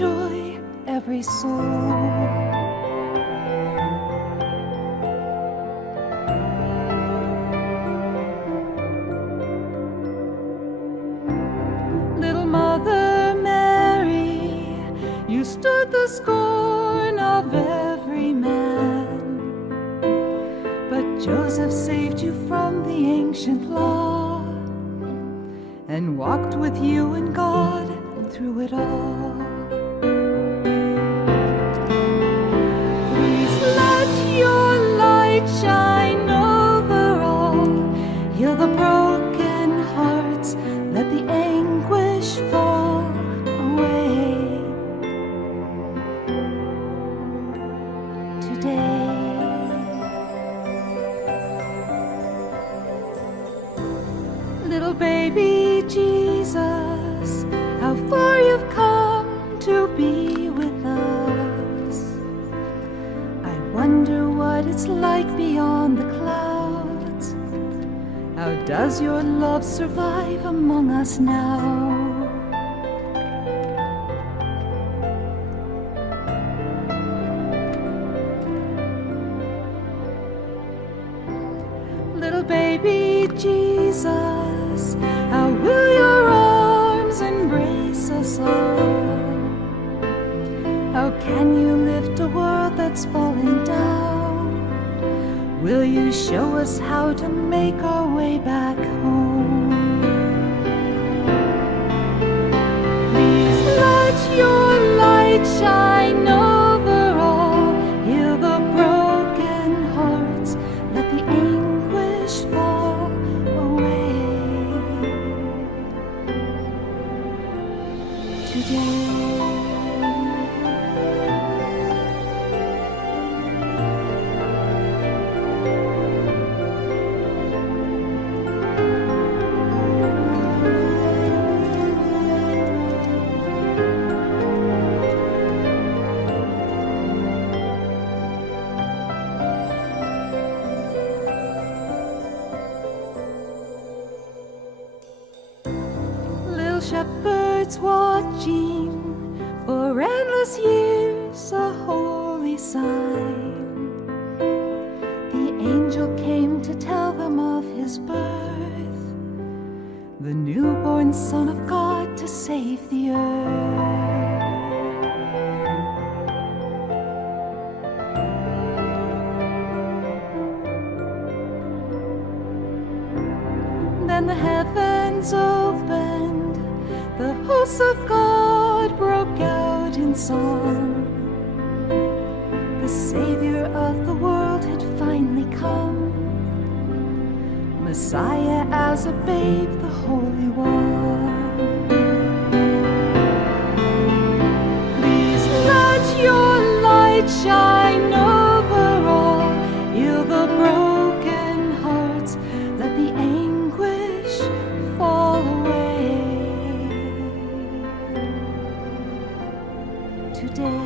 joy every soul. Little Mother Mary, you stood the scorn of every man, but Joseph saved you from the ancient law and walked with you and God through it all. Please let your light shine over all. Heal the broken hearts, let the anguish fall away. Today, little baby Jesus, how far you've come to be with us. I wonder what it's like beyond the clouds. How does your love survive among us now? Little baby Jesus, how will your arms embrace us all? How can you lift a world that's falling down? Will you show us how to make our way back home? Please let your light shine over all. Heal the broken hearts, let the anguish fall away. Today, little shepherds watching for endless years, a holy sign. The angel came to tell them of his birth, the newborn Son of God to save the earth. Then the heavens opened, the hosts of God broke out in song. The Savior of the world had finally come, Messiah as a babe, the Holy One. Please let your light shine over all. Heal the broken hearts, let the anguish fall away. Today,